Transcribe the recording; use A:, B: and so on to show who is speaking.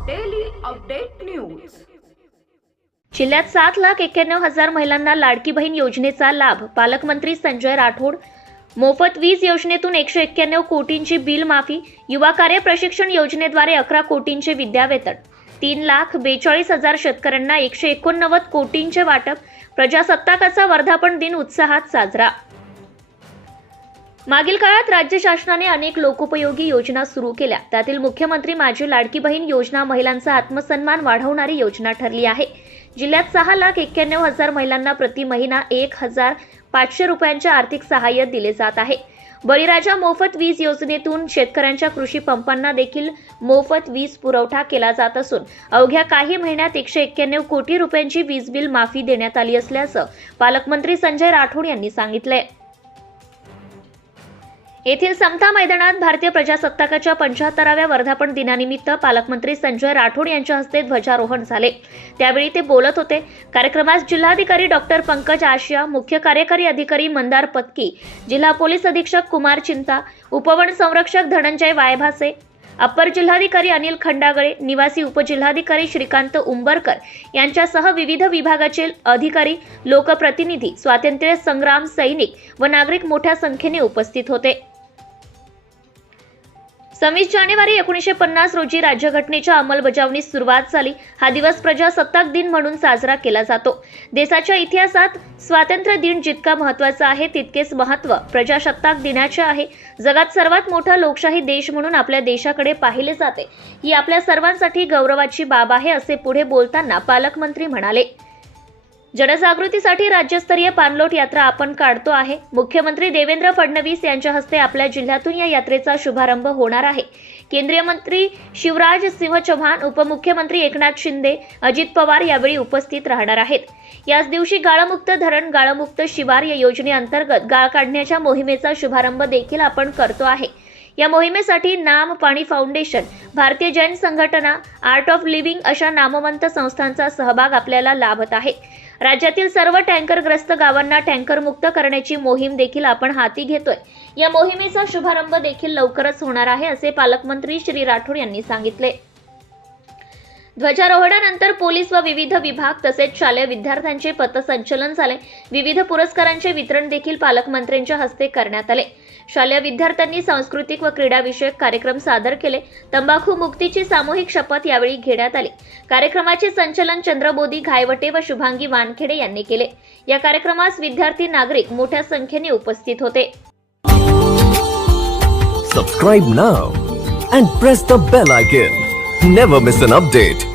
A: Update news
B: जिल्ह्यात सात लाख एक्क्याण्णव हजार महिलांना लाडकी बहीण योजनेचा लाभ. पालकमंत्री संजय राठोड मोफत वीज योजनेतून एकशे एक्क्याण्णव कोटींची बिल माफी युवा कार्य प्रशिक्षण योजनेद्वारे अकरा कोटींचे विद्यावेतन तीन लाख बेचाळीस हजार शेतकऱ्यांना एकशे एकोणनव्वद कोटींचे वाटप प्रजासत्ताकाचा वर्धापन दिन उत्साहात साजरा. मागील काळात राज्य शासनाने अनेक लोकोपयोगी योजना सुरू केल्या. त्यातील मुख्यमंत्री माझी लाडकी बहीण योजना महिलांचा आत्मसन्मान वाढवणारी योजना ठरली आहे. जिल्ह्यात सहा लाख एक्क्याण्णव हजार महिलांना प्रति महिना एक हजार पाचशे रुपयांच्या आर्थिक सहाय्य दिले जात आहे. बळीराजा मोफत वीज योजनेतून शेतकऱ्यांच्या कृषी पंपांना देखील मोफत वीज पुरवठा केला जात असून अवघ्या काही महिन्यात एकशे एक्क्याण्णव कोटी रुपयांची वीज बिल माफी देण्यात आली असल्याचं पालकमंत्री संजय राठोड यांनी सांगितलंय. येथील समता मैदानात भारतीय प्रजासत्ताकाच्या पंच्याहत्तराव्या वर्धापन दिनानिमित्त पालकमंत्री संजय राठोड यांच्या हस्ते ध्वजारोहण झाले. त्यावेळी ते बोलत होते कार्यक्रमास जिल्हाधिकारी डॉक्टर पंकज आशिया मुख्य कार्यकारी अधिकारी मंदार पत्की जिल्हा पोलीस अधीक्षक कुमार चिंता उपवन संरक्षक धनंजय वायभासे अप्पर जिल्हाधिकारी अनिल खंडागळे निवासी उपजिल्हाधिकारी श्रीकांत उंबरकर यांच्यासह विविध विभागाचे अधिकारी लोकप्रतिनिधी स्वातंत्र्य संग्राम सैनिक व नागरिक मोठ्या संख्येने उपस्थित होते. सव्वीस जानेवारी एकोणीसशे पन्नास रोजी राज्यघटनेच्या अंमलबजावणीस सुरुवात झाली. हा दिवस प्रजासत्ताक दिन म्हणून साजरा केला जातो. देशाच्या इतिहासात स्वातंत्र्य दिन जितका महत्त्वाचा आहे तितकेच महत्त्व प्रजासत्ताक दिनाचे आहे. जगात सर्वात मोठा लोकशाही देश म्हणून आपल्या देशाकडे पाहिले जाते. ही आपल्या सर्वांसाठी गौरवाची बाब आहे असे पुढे बोलताना पालकमंत्री म्हणाले. जनजागृतीसाठी राज्यस्तरीय पाणलोट यात्रा आपण काढतो आहे. मुख्यमंत्री देवेंद्र फडणवीस यांच्या हस्ते आपल्या जिल्ह्यातून या यात्रेचा शुभारंभ होणार आहे. केंद्रीय मंत्री शिवराज सिंह चौहान उपमुख्यमंत्री एकनाथ शिंदे अजित पवार यावेळी उपस्थित राहणार आहेत. याच दिवशी गाळमुक्त धरण गाळमुक्त शिवार या योजनेअंतर्गत गाळ काढण्याच्या मोहिमेचा शुभारंभ देखील आपण करतो आहे. या मोहिमेसाठी नाम पाणी फाउंडेशन भारतीय जैन संघटना आर्ट ऑफ लिव्हिंग अशा नामवंत संस्थांचा सहभाग आपल्याला लाभत आहे. राज्यातील सर्व टँकरग्रस्त गावांना टँकरमुक्त करण्याची मोहीम देखील आपण हाती घेतोय. या मोहिमेचा शुभारंभ देखील लवकरच होणार आहे असे पालकमंत्री श्री राठोड यांनी सांगितले. ध्वजारोहणानंतर पोलीस व विविध विभाग तसेच शालेय विद्यार्थ्यांचे पथसंचलन झाले. विविध पुरस्कारांचे वितरण देखील पालकमंत्र्यांच्या हस्ते करण्यात आले. शालेय विद्यार्थ्यांनी सांस्कृतिक व क्रीडाविषयक कार्यक्रम सादर केले. तंबाखू मुक्तीची सामूहिक शपथ यावेळी घेण्यात आली. कार्यक्रमाचे संचलन चंद्रबोधी घायवटे व शुभांगी वानखेडे यांनी केले. या कार्यक्रमास विद्यार्थी नागरिक मोठ्या संख्येने उपस्थित होते.
C: Subscribe now and press the bell icon. Never miss an update.